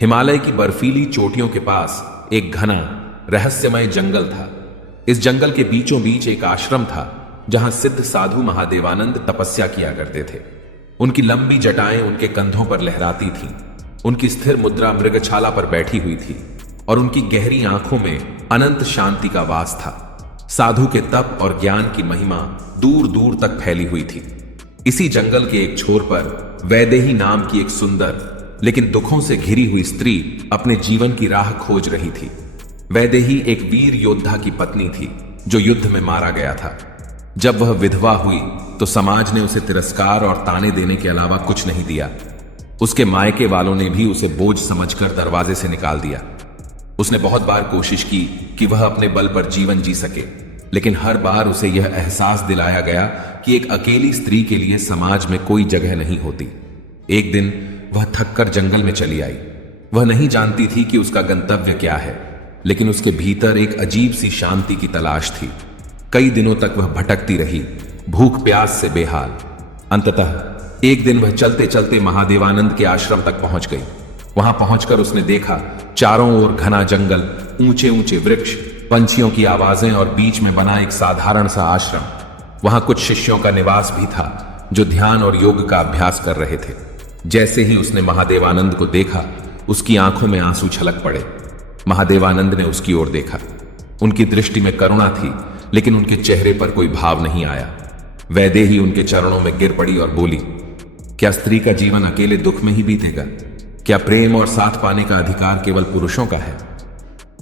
हिमालय की बर्फीली चोटियों के पास एक घना रहस्यमय जंगल था। इस जंगल के बीचों बीच एक आश्रम था जहां सिद्ध साधु महादेवानंद तपस्या किया करते थे। उनकी लंबी जटाएं उनके कंधों पर लहराती थीं। उनकी स्थिर मुद्रा मृगछाला पर बैठी हुई थी और उनकी गहरी आंखों में अनंत शांति का वास था। साधु के तप और ज्ञान की महिमा दूर दूर तक फैली हुई थी। इसी जंगल के एक छोर पर वैदेही नाम की एक सुंदर लेकिन दुखों से घिरी हुई स्त्री अपने जीवन की राह खोज रही थी। वैदेही एक वीर योद्धा की पत्नी थी जो युद्ध में मारा गया था। जब वह विधवा हुई तो समाज ने उसे तिरस्कार और ताने देने के अलावा कुछ नहीं दिया। उसके मायके वालों ने भी उसे बोझ समझकर दरवाजे से निकाल दिया। उसने बहुत बार कोशिश की कि वह अपने बल पर जीवन जी सके, लेकिन हर बार उसे यह एहसास दिलाया गया कि एक अकेली स्त्री के लिए समाज में कोई जगह नहीं होती। एक दिन वह थककर जंगल में चली आई। वह नहीं जानती थी कि उसका गंतव्य क्या है, लेकिन उसके भीतर एक अजीब सी शांति की तलाश थी। कई दिनों तक वह भटकती रही, भूख प्यास से बेहाल। अंततः एक दिन वह चलते चलते महादेवानंद के आश्रम तक पहुंच गई। वहां पहुंचकर उसने देखा चारों ओर घना जंगल, ऊंचे ऊंचे वृक्ष, पंछियों की आवाजें और बीच में बना एक साधारण सा आश्रम। वहां कुछ शिष्यों का निवास भी था जो ध्यान और योग का अभ्यास कर रहे थे। जैसे ही उसने महादेवानंद को देखा, उसकी आंखों में आंसू छलक पड़े। महादेवानंद ने उसकी ओर देखा। उनकी दृष्टि में करुणा थी, लेकिन उनके चेहरे पर कोई भाव नहीं आया। वैदेही उनके चरणों में गिर पड़ी और बोली, क्या स्त्री का जीवन अकेले दुख में ही बीतेगा? क्या प्रेम और साथ पाने का अधिकार केवल पुरुषों का है?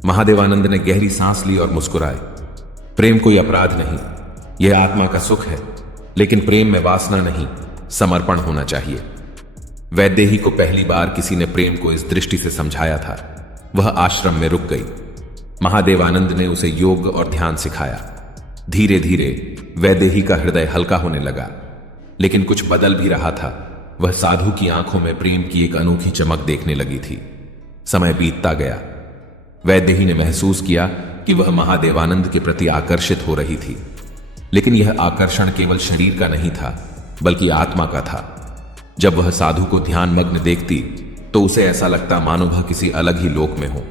महादेवानंद ने गहरी सांस ली और मुस्कुराए। प्रेम कोई अपराध नहीं, यह आत्मा का सुख है, लेकिन प्रेम में वासना नहीं, समर्पण होना चाहिए। वैदेही को पहली बार किसी ने प्रेम को इस दृष्टि से समझाया था। वह आश्रम में रुक गई। महादेवानंद ने उसे योग और ध्यान सिखाया। धीरे धीरे वैदेही का हृदय हल्का होने लगा, लेकिन कुछ बदल भी रहा था। वह साधु की आंखों में प्रेम की एक अनोखी चमक देखने लगी थी। समय बीतता गया। वैदेही ने महसूस किया कि वह महादेवानंद के प्रति आकर्षित हो रही थी, लेकिन यह आकर्षण केवल शरीर का नहीं था, बल्कि आत्मा का था। जब वह साधु को ध्यान मग्न देखती तो उसे ऐसा लगता मानो वह किसी अलग ही लोक में हो।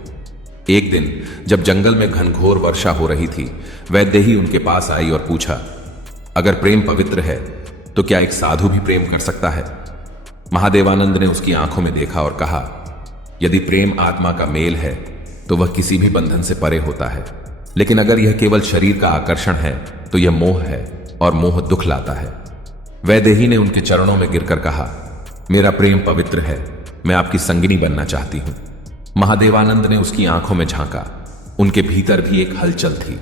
एक दिन जब जंगल में घनघोर वर्षा हो रही थी, वैदेही उनके पास आई और पूछा, अगर प्रेम पवित्र है तो क्या एक साधु भी प्रेम कर सकता है? महादेवानंद ने उसकी आंखों में देखा और कहा, यदि प्रेम आत्मा का मेल है तो वह किसी भी बंधन से परे होता है, लेकिन अगर यह केवल शरीर का आकर्षण है तो यह मोह है, और मोह दुख लाता है। वैदेही ने उनके चरणों में गिरकर कहा, मेरा प्रेम पवित्र है, मैं आपकी संगिनी बनना चाहती हूं। महादेवानंद ने उसकी आंखों में झांका। उनके भीतर भी एक हलचल थी।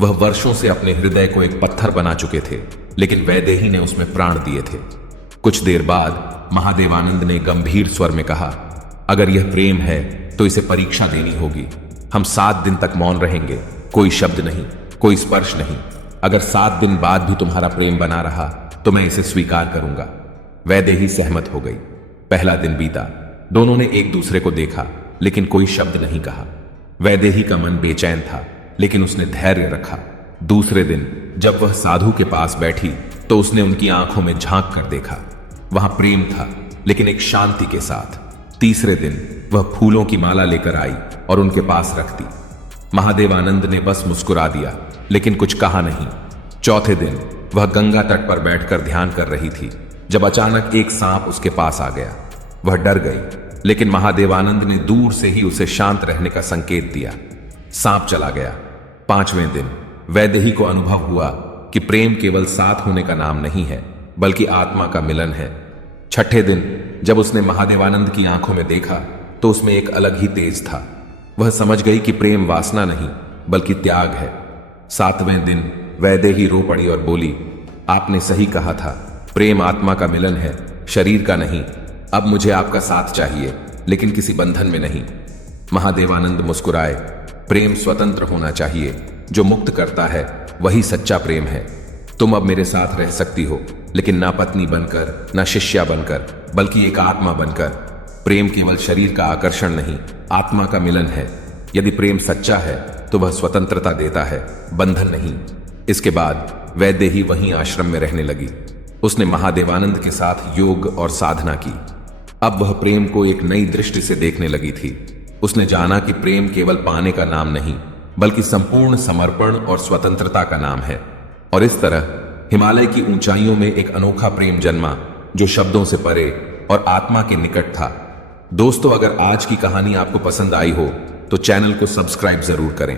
वह वर्षों से अपने हृदय को एक पत्थर बना चुके थे, लेकिन वैदेही ने उसमें प्राण दिए थे। कुछ देर बाद महादेवानंद ने गंभीर स्वर में कहा, अगर यह प्रेम है तो इसे परीक्षा देनी होगी। हम 7 दिन तक मौन रहेंगे, कोई शब्द नहीं, कोई स्पर्श नहीं। अगर 7 दिन बाद भी तुम्हारा प्रेम बना रहा तो मैं इसे स्वीकार करूंगा। वैदेही सहमत हो गई। पहला दिन बीता। दोनों ने एक दूसरे को देखा, लेकिन कोई शब्द नहीं कहा। वैदेही का मन बेचैन था, लेकिन उसने धैर्य रखा। दूसरे दिन जब वह साधु के पास बैठी तो उसने उनकी आंखों में झांक कर देखा। वहां प्रेम था, लेकिन एक शांति के साथ। तीसरे दिन वह फूलों की माला लेकर आई और उनके पास रख दी। महादेवानंद ने बस मुस्कुरा दिया, लेकिन कुछ कहा नहीं। चौथे दिन वह गंगा तट पर बैठकर ध्यान कर रही थी, जब अचानक एक सांप उसके पास आ गया। वह डर गई, लेकिन महादेवानंद ने दूर से ही उसे शांत रहने का संकेत दिया। सांप चला गया। 5वें दिन वैदेही को अनुभव हुआ कि प्रेम केवल साथ होने का नाम नहीं है, बल्कि आत्मा का मिलन है। 6ठे दिन जब उसने महादेवानंद की आंखों में देखा तो उसमें एक अलग ही तेज था। वह समझ गई कि प्रेम वासना नहीं, बल्कि त्याग है। 7वें दिन वैदेही रो पड़ी और बोली, आपने सही कहा था, प्रेम आत्मा का मिलन है, शरीर का नहीं। अब मुझे आपका साथ चाहिए, लेकिन किसी बंधन में नहीं। महादेवानंद मुस्कुराए। प्रेम स्वतंत्र होना चाहिए, जो मुक्त करता है वही सच्चा प्रेम है। तुम अब मेरे साथ रह सकती हो, लेकिन ना पत्नी बनकर, ना शिष्या बनकर, बल्कि एक आत्मा बनकर। प्रेम केवल शरीर का आकर्षण नहीं, आत्मा का मिलन है। यदि प्रेम सच्चा है तो वह स्वतंत्रता देता है, बंधन नहीं। इसके बाद वैदेही वहीं आश्रम में रहने लगी। उसने महादेवानंद के साथ योग और साधना की। अब वह प्रेम को एक नई दृष्टि से देखने लगी थी। उसने जाना कि प्रेम केवल पाने का नाम नहीं, बल्कि संपूर्ण समर्पण और स्वतंत्रता का नाम है। और इस तरह हिमालय की ऊंचाइयों में एक अनोखा प्रेम जन्मा, जो शब्दों से परे और आत्मा के निकट था। दोस्तों, अगर आज की कहानी आपको पसंद आई हो तो चैनल को सब्सक्राइब जरूर करें